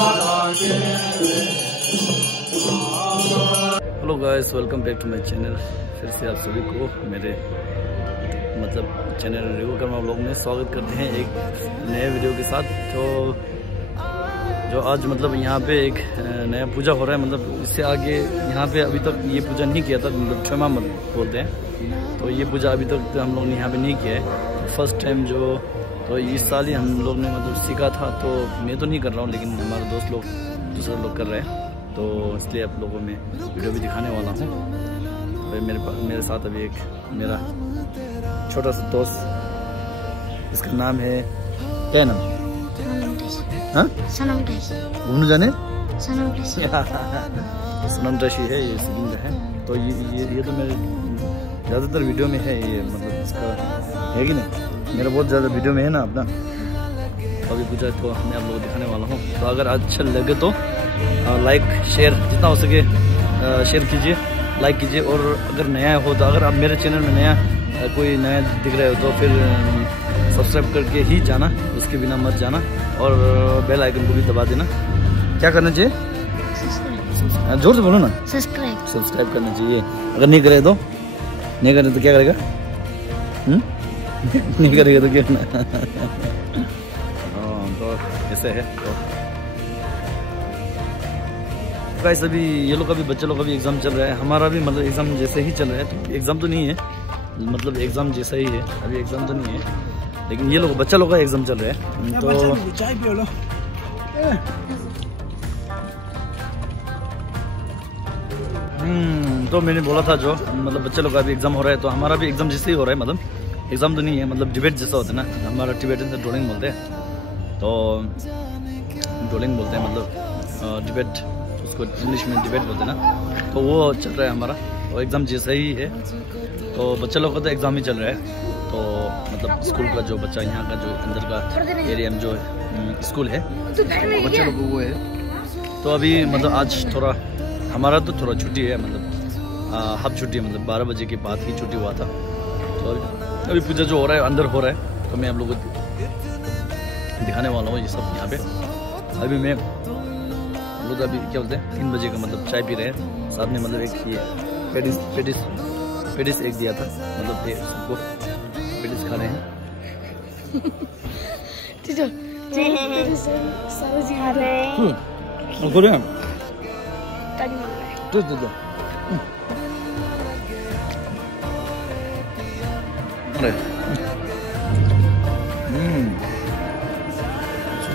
Hello guys, welcome back to my channel. फिर से आप सभी को मेरे चैनल रिव्यू कर्मा व्लॉग में स्वागत करते हैं एक नए वीडियो के साथ। तो जो आज यहाँ पे एक नया पूजा हो रहा है। इससे आगे यहाँ पे अभी तक ये पूजा नहीं किया था, क्षमा बोलते हैं। तो ये पूजा अभी तक हम लोग ने यहाँ पे नहीं किया है, फर्स्ट टाइम तो इस साल ही हम लोग ने सीखा था। तो मैं तो नहीं कर रहा हूँ, लेकिन हमारे दोस्त लोग दूसरे लोग कर रहे हैं, तो इसलिए आप लोगों में वीडियो भी दिखाने वाला हूँ। तो मेरे साथ अभी एक मेरा छोटा सा दोस्त, इसका नाम है क्या नाम? घूमने जाने सनम टशी है, ये सिंगिंग है। तो ये तो मेरे ज़्यादातर वीडियो में है, ये इसका है कि नहीं, मेरा बहुत ज़्यादा वीडियो में है ना अपना। अभी पूजा तो मैं आप लोगों को दिखाने वाला हूँ। तो अगर अच्छा लगे तो लाइक शेयर जितना हो सके शेयर कीजिए, लाइक कीजिए। और अगर नया हो तो अगर आप मेरे चैनल में कोई नया दिख रहे हो तो फिर सब्सक्राइब करके ही जाना, उसके बिना मत जाना। और बेल आइकन को भी दबा देना। क्या करना चाहिए? जोर से बोलो ना। सब्सक्राइब करना चाहिए। अगर नहीं करे तो क्या करेगा? नहीं करेगा तो क्या करना? तो ऐसे है। तो गाइस, अभी ये लोग का भी, बच्चे लोग का भी एग्जाम चल रहा है। हमारा भी एग्जाम जैसे ही चल रहा है। तो एग्जाम तो नहीं है, एग्जाम जैसा ही है। अभी एग्जाम तो नहीं है, लेकिन ये लोग बच्चा लोग का एग्जाम चल रहा है। तो मैंने बोला था जो बच्चे लोग का भी एग्जाम हो रहा है, तो हमारा भी एग्जाम जैसे ही हो रहा है। एग्जाम तो नहीं है, डिबेट जैसा होता है ना। हमारा टिबेटन से ड्रोलिंग बोलते हैं, तो ड्रोलिंग बोलते हैं डिबेट, उसको इंग्लिश में डिबेट बोलते हैं ना। तो वो चल रहा है हमारा, और एग्ज़ाम जैसा ही है। तो बच्चे लोग का तो एग्ज़ाम ही चल रहा है। तो स्कूल का जो बच्चा, यहाँ का जो अंदर का एरिया में जो स्कूल है, बच्चे लोग वो है। तो अभी आज थोड़ा हमारा तो थोड़ा छुट्टी है, हाफ छुट्टी है, 12 बजे के बाद ही छुट्टी हुआ था। तो अभी पूजा जो हो रहा है अंदर हो रहा है, तो मैं आप लोगों को दिखाने वाला हूँ ये सब यहाँ पे। अभी मैं लोग अभी क्या बोलते हैं 3 बजे का चाय पी रहे हैं साथ में। एक ये पेडिस एक दिया था, सबको पेडिस खा रहे हैं।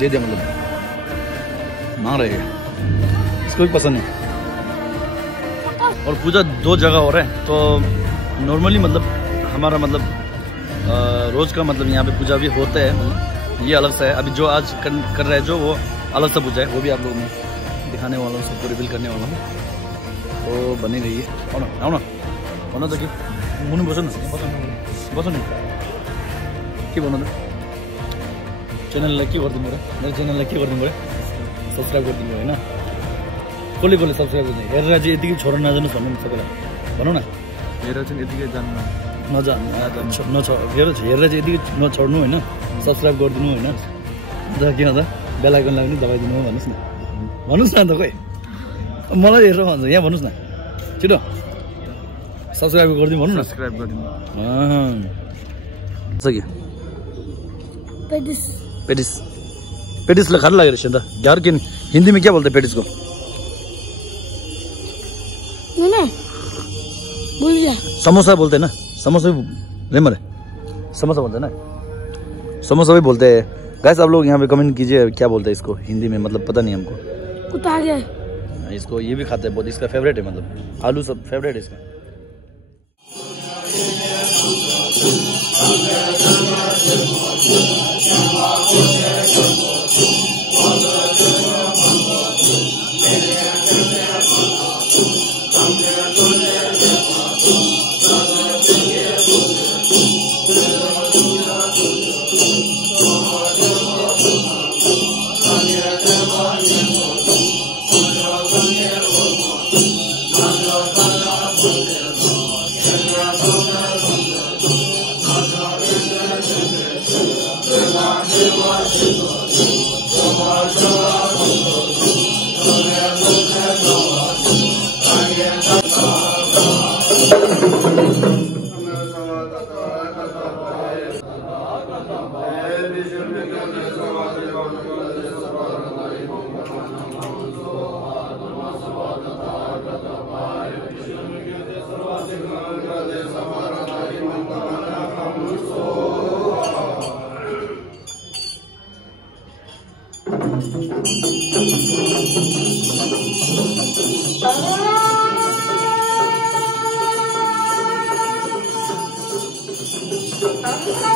दे दिया, मांग रहे हैं, इसको भी पसंद है। और पूजा 2 जगह हो रहा है। तो नॉर्मली हमारा रोज का यहाँ पे पूजा भी होता है, ये अलग सा है। अभी जो आज कर रहे हैं जो, वो अलग सा पूजा है, वो भी आप लोगों में दिखाने वाला हूँ, सबको रिवील करने वाला हूँ। तो बनी रही है। आओ ना तो कि मुझे बसो ना कि बनो चैनल लाइक कर दूँ, मेरे चैनल लाइक कर दूँ, सब्सक्राइब कर दूँ होइन। कसले सब्सक्राइब गर्नु? हेरेर चाहिँ यतिकै छोड्न नजानुहोस् भन्नु सबैलाई भनौँ न। हेरेर चाहिँ यतिकै जानु हेरेर चाहिँ यतिकै नछोड्नु होइन, सब्सक्राइब गरिदिनु होइन। अन्त किन त बेल आइकन लाग्ने दबाइदिनु भन्नुहोस् न अन्त खोइ मलाई हेरेर भन्छ यहाँ भन्नुहोस् न छिटो सब्सक्राइब गरिदिनु भन्नु न। सब्सक्राइब गरिदिनु सक्यो। पेडिस खाना लगे रहेछ नि त यार। किन हिंदी में क्या बोलते हैं पेडिस को? समोसा बोलते हैं ना, समोसा भी समोसा बोलते हैं ना, समोसा भी बोलते हैं। गाइस, आप लोग यहाँ पे कमेंट कीजिए क्या बोलते हैं इसको हिंदी में, पता नहीं हमको। कुत्ता है इसको, ये भी खाते हैं बहुत, इसका फेवरेट है, आलू सब फेवरेट है इसका। Shiva Shiva Shiva Shiva Shiva Namaste.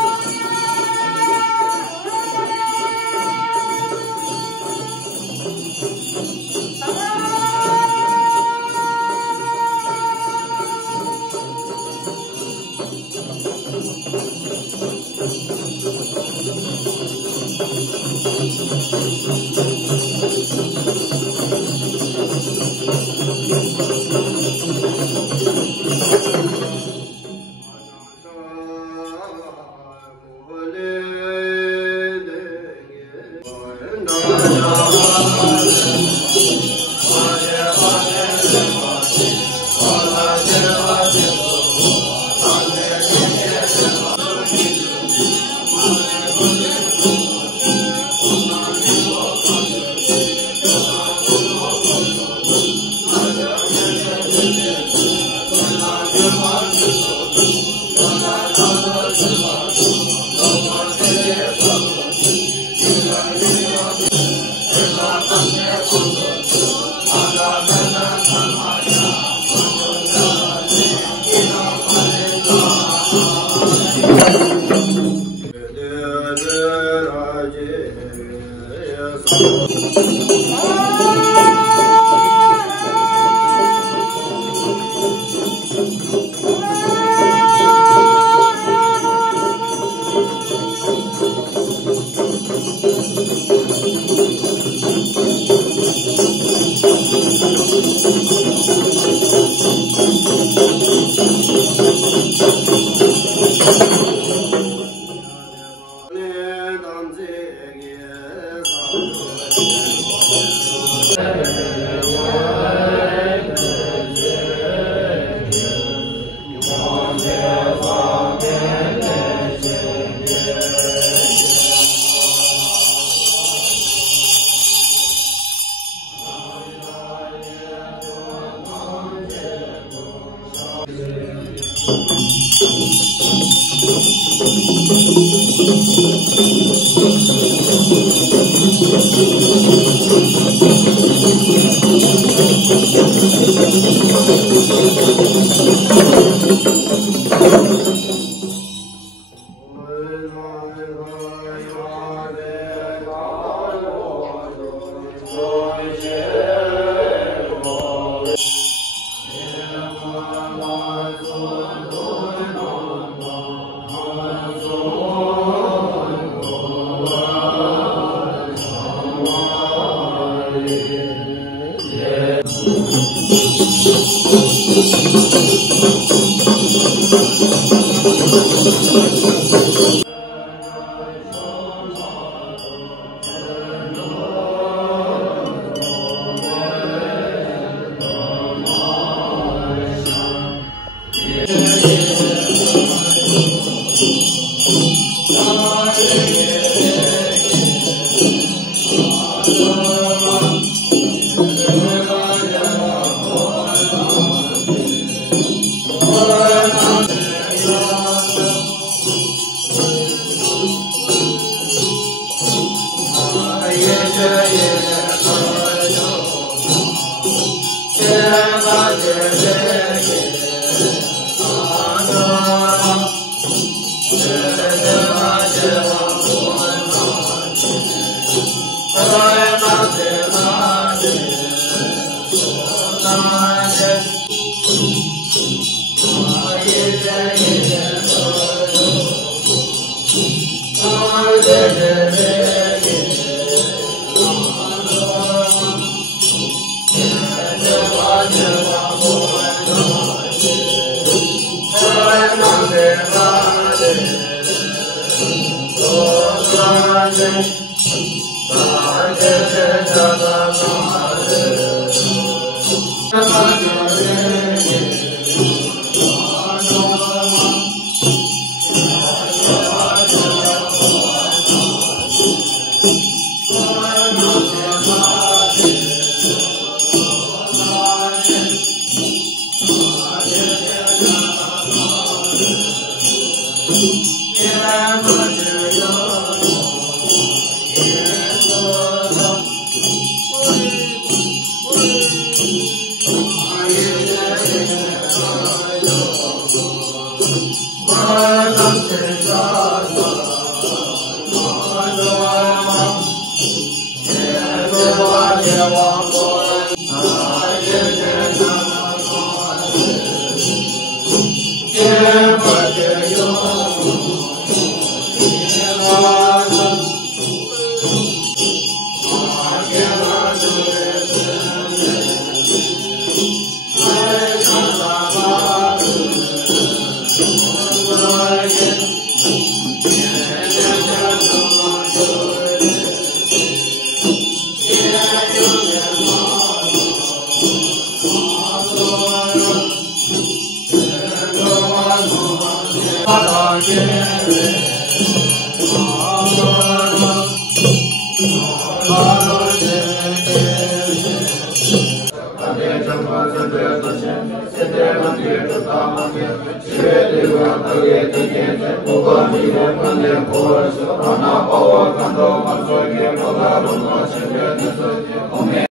Amen.